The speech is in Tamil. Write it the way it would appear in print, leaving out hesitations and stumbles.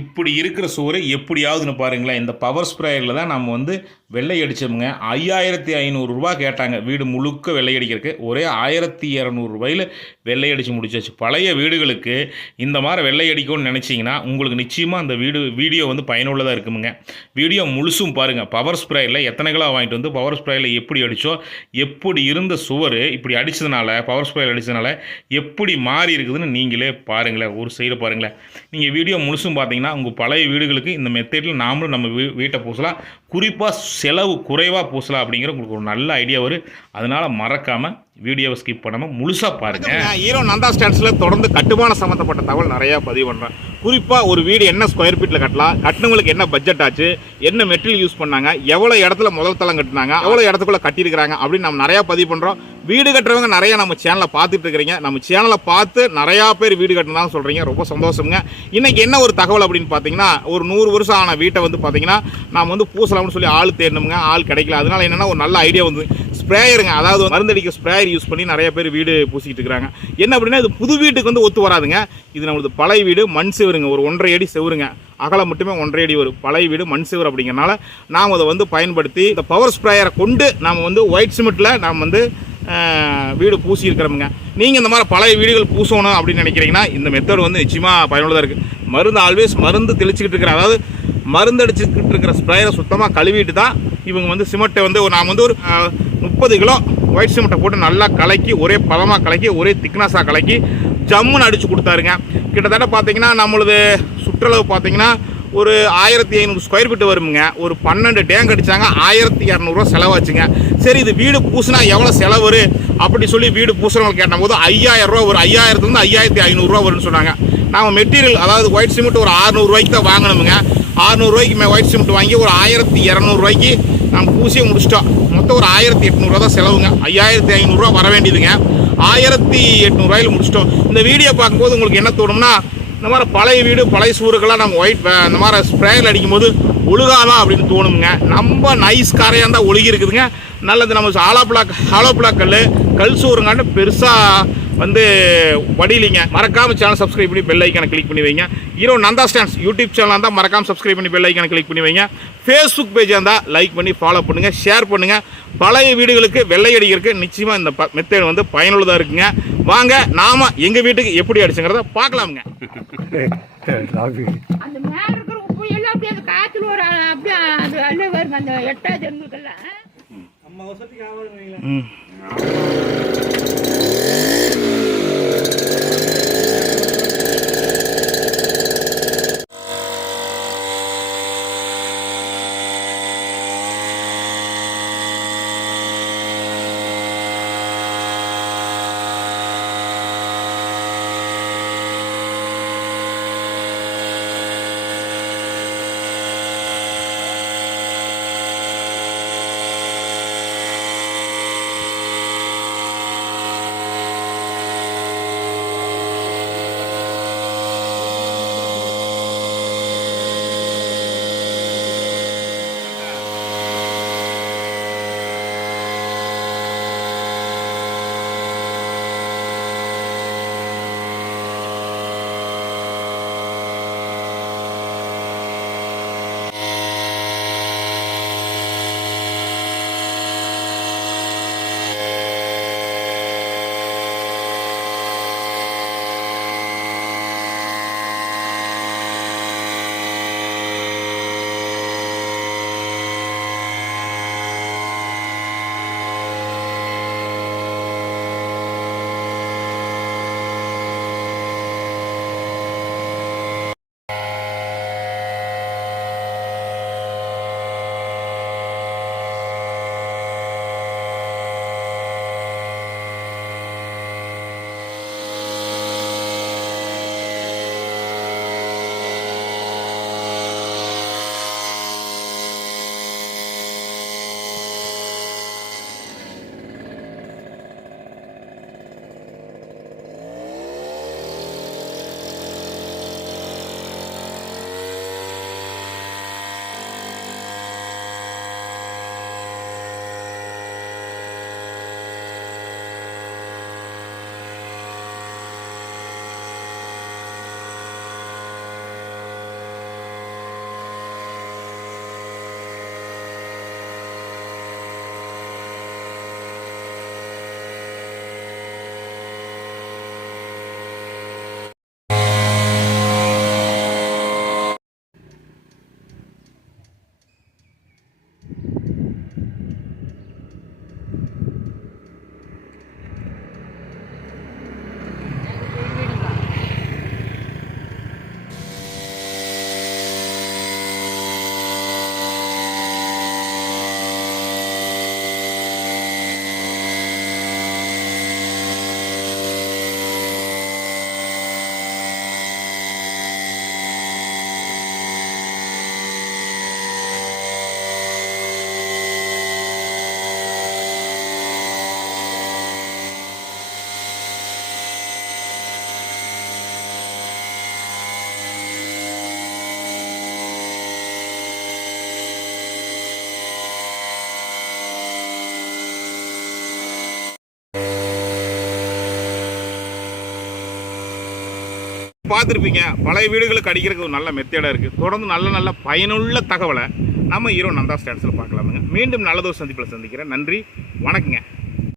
இப்படி இருக்கிற சுவரை எப்படியாவதுன்னு பாருங்களேன். இந்த பவர் ஸ்ப்ரேயரில் தான் நம்ம வந்து வெள்ளை அடித்தோமுங்க. 5500 கேட்டாங்க வீடு முழுக்க வெள்ளை அடிக்கிறதுக்கு. ஒரே 1200 வெள்ளை அடித்து முடிச்சாச்சு. பழைய வீடுகளுக்கு இந்த மாதிரி வெள்ளை அடிக்கணும்னு நினச்சிங்கன்னா உங்களுக்கு நிச்சயமாக அந்த வீடியோ வந்து பயனுள்ளதாக இருக்குமுங்க. வீடியோ முழுசும் பாருங்கள். பவர் ஸ்ப்ரேயரில் எத்தனை கிலோ வாங்கிட்டு வந்து பவர் ஸ்ப்ரேயரில் எப்படி அடித்தோம், எப்படி இருந்த சுவர் இப்படி அடித்ததுனால, பவர் ஸ்ப்ரேயர் அடித்ததுனால எப்படி மாறி இருக்குதுன்னு நீங்களே பாருங்களேன். ஒரு சைடு பாருங்களேன். நீங்கள் வீடியோ முழுசும் பார்த்தீங்கன்னா உங்கள் பழைய வீடுகளுக்கு இந்த மெத்தேடில் நாமளும் நம்ம வீட்டை பூசலாம். குறிப்பாக செலவு குறைவாக பூசலாம் அப்படிங்கிற உங்களுக்கு ஒரு நல்ல ஐடியா வரும். அதனால் மறக்காமல் வீடியோவை ஸ்கிப் பண்ணாமல் முழுசாக பாருங்கள். ஹீரோ நந்தா ஸ்டாண்ட்ஸில் தொடர்ந்து கட்டுமான சம்மந்தப்பட்ட தகவல் நிறையா பதிவு பண்ணுறேன். குறிப்பாக ஒரு வீடு என்ன ஸ்கொயர் ஃபீட்டில் கட்டலாம், கட்டினவங்களுக்கு என்ன பட்ஜெட் ஆச்சு, என்ன மெட்டீரியல் யூஸ் பண்ணாங்க, எவ்வளோ இடத்துல முதல் தளம் கட்டினாங்க, எவ்வளோ இடத்துக்குள்ளே கட்டியிருக்கிறாங்க அப்படின்னு நம்ம நிறையா பதிவு பண்ணுறோம். வீடு கட்டுறவங்க நிறைய நம்ம சேனலை பார்த்துட்டு இருக்கிறீங்க. நம்ம சேனலை பார்த்து நிறையா பேர் வீடு கட்டினதான் சொல்கிறீங்க. ரொம்ப சந்தோஷங்க. இன்றைக்கி என்ன ஒரு தகவல் அப்படின்னு பார்த்தீங்கன்னா, ஒரு 100 வருஷம் ஆன வீட்டை வந்து பார்த்தீங்கன்னா நாம் வந்து பூசலாம்னு சொல்லி ஆள் தேடணுங்க. ஆள் கிடைக்கல. அதனால் என்னென்னா ஒரு நல்ல ஐடியா வந்து ஸ்ப்ரேயருங்க, அதாவது மருந்தடிக்க ஸ்ப்ரேயர் யூஸ் பண்ணி நிறைய பேர் வீடு பூசிக்கிட்டு இருக்கிறாங்க. என்ன அப்படின்னா இது புது வீட்டுக்கு வந்து ஒத்து வராதுங்க. இது நம்மளுக்கு பழைய வீடு, மண் செவருங்க. ஒரு 1.5 அடி செவருங்க. அகலம் மட்டுமே 1.5 அடி வரும். பழைய வீடு, மண் செவர் அப்படிங்கிறனால நாம் அதை வந்து பயன்படுத்தி இந்த பவர் ஸ்ப்ரேயரை கொண்டு நாம் வந்து ஒயிட் சிமெண்ட்டில் நாம் வந்து வீடு பூசி இருக்கிறோமுங்க. நீங்கள் இந்த மாதிரி பழைய வீடுகள் பூசணும் அப்படின்னு நினைக்கிறீங்கன்னா இந்த மெத்தட் வந்து நிச்சயமாக பயனுள்ளதாக இருக்குது. மருந்து ஆல்வேஸ் மருந்து தெளிச்சிக்கிட்டு இருக்கிற, அதாவது மருந்து அடிச்சுக்கிட்டு இருக்கிற ஸ்ப்ரேயரை சுத்தமாக கழுவிட்டு தான் இவங்க வந்து சிமெண்ட்டை வந்து நாம் வந்து ஒரு 30 கிலோ ஒயிட் சிமெண்ட்டை போட்டு நல்லா கலக்கி, ஒரே பதமாக கலக்கி, ஒரே திக்னஸாக கலக்கி ஜம்முன்னு அடித்து கொடுத்தாருங்க. கிட்டத்தட்ட பார்த்தீங்கன்னா நம்மளது சுற்றளவு பார்த்தீங்கன்னா ஒரு 1500 ஸ்கொயர் ஃபீட்டு வருமுங்க. ஒரு 12 டேங்க் அடித்தாங்க. 1200 செலவாச்சுங்க. சரி இது வீடு பூசினா எவ்வளோ செலவு வரும் அப்படி சொல்லி வீடு பூசுறவங்க கேட்டபோது 5000 வரும். 5000 5500 வரும்னு சொன்னாங்க. நாம் மெட்டீரியல் அதாவது ஒயிட் சிமெண்ட் ஒரு 600 தான் வாங்கணுமுங்க. 600 ஒயிட் சிமெண்ட் வாங்கி ஒரு 1200 நம்ம பூசியை முடிச்சிட்டோம். மொத்தம் ஒரு 1800 தான் செலவுங்க. 5500 வர வேண்டியதுங்க. 1800 முடிச்சிட்டோம். இந்த வீடியோ பார்க்கும்போது உங்களுக்கு என்ன தோணும்னா, இந்த மாதிரி பழைய வீடு, பழைய சூறுக்கெல்லாம் நம்ம இந்த மாதிரி ஸ்ப்ரேயர் அடிக்கும்போது ஒழுகாதான் அப்படின்னு தோணுங்க. நம்ம நைஸ் காரையாக இருந்தால் ஒழுகி இருக்குதுங்க. நல்லது. நம்ம ஹாலோ பிளாக் கல் சூறுங்காண்டு பெருசாக வந்து வடிலிங்க. மறக்காமல் சேனல் சப்ஸ்கிரைப் பண்ணி பெல் ஐக்கானை கிளிக் பண்ணி வைங்க. ஹீரோ நந்தா ஸ்டாண்ட்ஸ் யூடியூப் சேனலாக இருந்தால் மறக்காமல் சப்ஸ்கிரைப் பண்ணி பெல் ஐக்கானை கிளிக் பண்ணி வைங்க. ஃபேஸ்புக் பேஜாக இருந்தால் லைக் பண்ணி ஃபாலோ பண்ணுங்கள், ஷேர் பண்ணுங்கள். பழைய வீடுகளுக்கு வெள்ளை அடிக்கிறதுக்கு நிச்சயமாக இந்த மெத்தேட் வந்து பயனுள்ளதாக இருக்குங்க. வாங்க நாம் எங்கள் வீட்டுக்கு எப்படி அடிச்சுங்கிறத பார்க்கலாமுங்க. அந்த மேல இருக்கிற உப்பு எல்லாம் அப்படியே அந்த காத்துல ஒரு அப்படியே அது அல்ல வருங்க. அந்த 8வது எண்ணுக்கெல்லாம் நம்ம வசதிக்கு ஆவாதுங்களா. பார்த்துருப்பீங்க, பழைய வீடுகளுக்கு அடிக்கிறதுக்கு ஒரு நல்ல மெத்தேடாக இருக்குது. தொடர்ந்து நல்ல பயனுள்ள தகவலை நம்ம ஈரோடு நந்தா ஸ்டாண்ட்ஸில் பார்க்கலாமுங்க. மீண்டும் நல்லதொரு சந்திப்பில் சந்திக்கிறேன். நன்றி, வணக்கங்க.